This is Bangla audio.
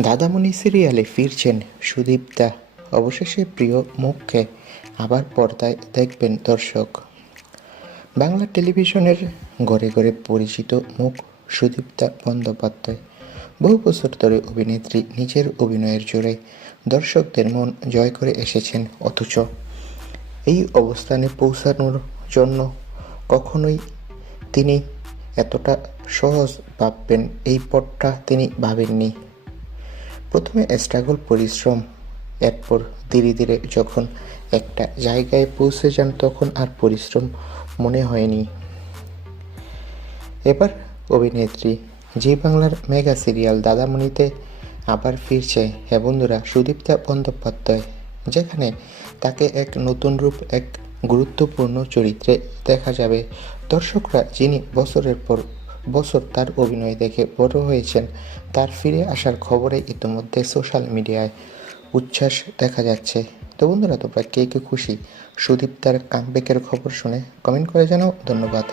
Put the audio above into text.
দাদামণি সিরিয়ালে ফিরছেন সুদীপ্তা। অবশেষে প্রিয় মুখকে আবার পর্দায় দেখবেন দর্শক। বাংলা টেলিভিশনের ঘরে ঘরে পরিচিত মুখ সুদীপ্তা বন্দ্যোপাধ্যায়। বহু বছর ধরে অভিনেত্রী নিজের অভিনয়ের জোরে দর্শকদের মন জয় করে এসেছেন, অথচ এই অবস্থানে পৌঁছানোর জন্য কখনোই তিনি এতটা সহজ ভাববেন এই পথটা তিনি ভাবেননি। প্রথমে স্ট্রাগল, পরিশ্রম, এরপর ধীরে ধীরে যখন একটা জায়গায় পৌঁছে যান তখন আর পরিশ্রম মনে হয়নি। এবার অভিনেত্রী জি বাংলার মেগা সিরিয়াল দাদামণিতে আবার ফিরছে হ্যাঁ বন্ধুরা সুদীপ্তা বন্দ্যোপাধ্যায়, যেখানে তাকে এক নতুন রূপ, এক গুরুত্বপূর্ণ চরিত্রে দেখা যাবে। দর্শকরা যিনি বছরের পর বছর তার অভিনয় দেখে বড় হয়েছেন, তার ফিরে আসার খবরে ইতিমধ্যে সোশ্যাল মিডিয়ায় উচ্ছ্বাস দেখা যাচ্ছে। তো বন্ধুরা, তোমরা কে কে খুশি সুদীপ্তার কামব্যাকের খবর শুনে? কমেন্ট করে জানাও। ধন্যবাদ।